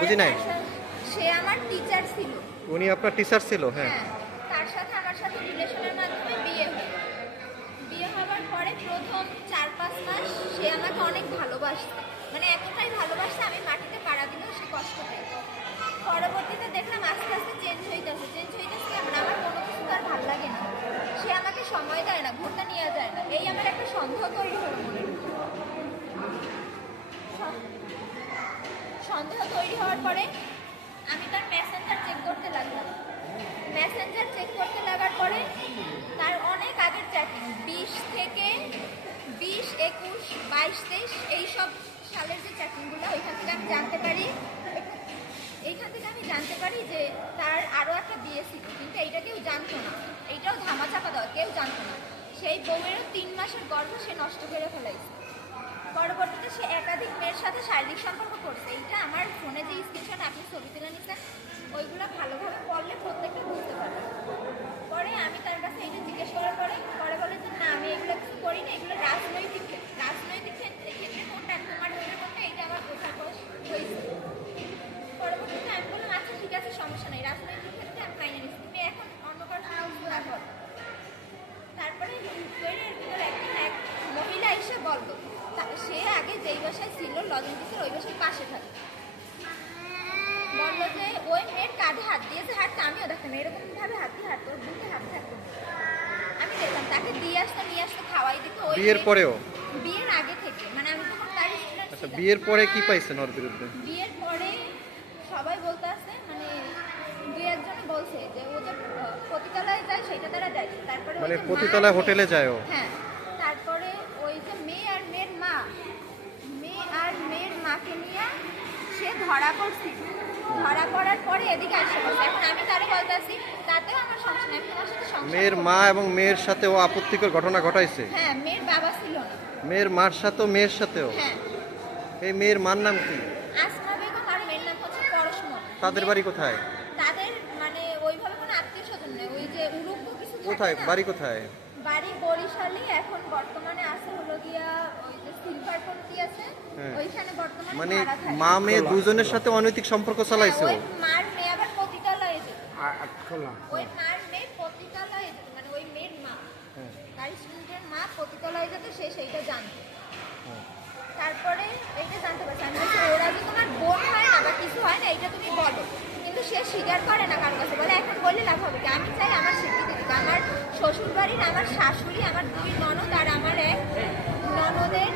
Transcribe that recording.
বুঝি নাই। সে আমার টিচার ছিল। উনি আপনার টিচার ছিল? হ্যাঁ। তার সাথে আমার সাথে রিলেশনের মাধ্যমে বিয়ে হয়। বিয়ে হওয়ার পরে প্রথম 4-5 মাস সে আমাকে অনেক ভালোবাসত, মানে এতটাই ভালোবাসত আমি মাটিতে পাড়া দিলেও সে কষ্ট পেত। পরবর্তীতে দেখলাম আস্তে আস্তে চেঞ্জ হইতেছে কেমন, আমার কোনো কিছু তার ভালো লাগে না, সে আমাকে সময় দেয় না, ঘুরতে নিয়ে যায় না, এই আমার একটা সন্দেহ তৈরি হলো মনের ভিতরে। সন্দেহ তৈরি হওয়ার পরে আমি তার মেসেঞ্জার চেক করতে লাগলাম। মেসেঞ্জার চেক করতে লাগার পরে তার অনেক আগের চ্যাটিং 20 থেকে 20, 21, 22, 23 এইসব সালের যে চ্যাটিংগুলো, ওইখান থেকে আমি জানতে পারি যে তার আরও একটা বিয়ে ছিল, কিন্তু এইটা কেউ জানতো না, এইটাও ধামাচাপা দেওয়া, কেউ জানতো না। সেই বউয়েরও 3 মাসের গর্ভ সে নষ্ট করে ফেলাইছে। পরবর্তীতে সে একাধিক মেয়ের সাথে শারীরিক সম্পর্ক করছে। এইটা আমার ফোনে যে স্ক্রিনশট আপনি ছবি তুলে নিচ্ছেন, ওইগুলো ভালোভাবে পড়লে প্রত্যেকটা বুঝতে পারবেন। পরে আমি তার কাছে এইটা জিজ্ঞেস করার পরে বলে যে না, আমি এগুলো কিছু করি না, এগুলো রাজনৈতিক ক্ষেত্রে কোনটা তোমার মনে কোনটা, এইটা আমার বোঝার পর হয়েছে। পরবর্তীতে আমি বললাম আচ্ছা ঠিক আছে, সমস্যা নেই, রাজনৈতিক ক্ষেত্রে আমি মাইনে নিচ্ছি, তুমি এখন অন্য কারো না করো। তারপরে একদিন এক মহিলা এসে বললো সে আগে যেই বাসায় ছিল লজেন্টিসের ওই বাসার পাশে থাকে, বললো যে ওই মেয়ের কাঁধে হাত দিয়েছে, হাঁটতে আমিও দেখতাম এরকম ভাবে হাত দিয়ে হাঁটতো, ওর বুকে হাত থাকতো, আমি দেখলাম তাকে দিয়ে আসতো নিয়ে আসতো, খাওয়াই দিত। ওই বিয়ের পরেও? বিয়ের আগে থেকে, মানে আমি তখন তার স্টুডেন্ট। আচ্ছা, বিয়ের পরে কি পাইছেন ওর বিরুদ্ধে? বিয়ের পরে সবাই বলতে আছে, মানে দুই একজনে বলছে যে ও যে পতিতালয়ে যায় সেটা তারা যায়, তারপরে মানে পতিতালয় হোটেলে যায় ও? হ্যাঁ। তারপরে ওই যে মেয়ে আর মেয়ের মাকে নিয়ে সে ধরা পড়ছে, ধরা পড়ার পরে এদিকে আসে বলছে। এখন আমি তারে বলতেছি তাতেও আমার সমস্যা নেই, তোমার সাথে সংসার। মেয়ের মা এবং মেয়ের সাথে ও আপত্তিকর ঘটনা ঘটাইছে? হ্যাঁ, মেয়ের বাবা ছিল না। মেয়ের মার সাথেও মেয়ের সাথেও? হ্যাঁ। এই মেয়ের মার নাম কি? আসমা বেগম, আর মেয়ের নাম হচ্ছে পরশমণি। তাদের বাড়ি কোথায়? তাদের মানে ওইভাবে কোনো আত্মীয় স্বজন নেই, ওই যে উরুক্ষ কিছু কোথায় বাড়ি? কোথায় বাড়ি? বরিশালে। এখন বর্তমানে আছে হলো গিয়া ওই যে সিলভার পট্টি আছে, ওইখানে বর্তমানে মানে ভাড়া থাকে। মা মেয়ে দুজনের সাথে অনৈতিক সম্পর্ক চালাইছে? ওই মার মেয়ে আবার পতিতালয়ে যেত, ওই হ্যাঁ। মার মেয়ে পতিতালয়ে যেত, মানে ওই মেয়ের মা, তার স্টুডেন্টের মা পতিতালয়ে যেত, সে সেইটা জানতো। তারপরে এইটা জানতে পারছে, আমি বলছি ওরা যে তোমার বোন হয় না বা কিছু হয় না, এইটা তুমি বলো, কিন্তু সে স্বীকার করে না কারোর কাছে, বলে এখন বললে লাভ হবে কি, আমি চাই আমার স্বীকৃতি দিতে। আমার শ্বশুর বাড়ির, আমার শাশুড়ি, আমার 2 ননদ আর আমার এক ননদের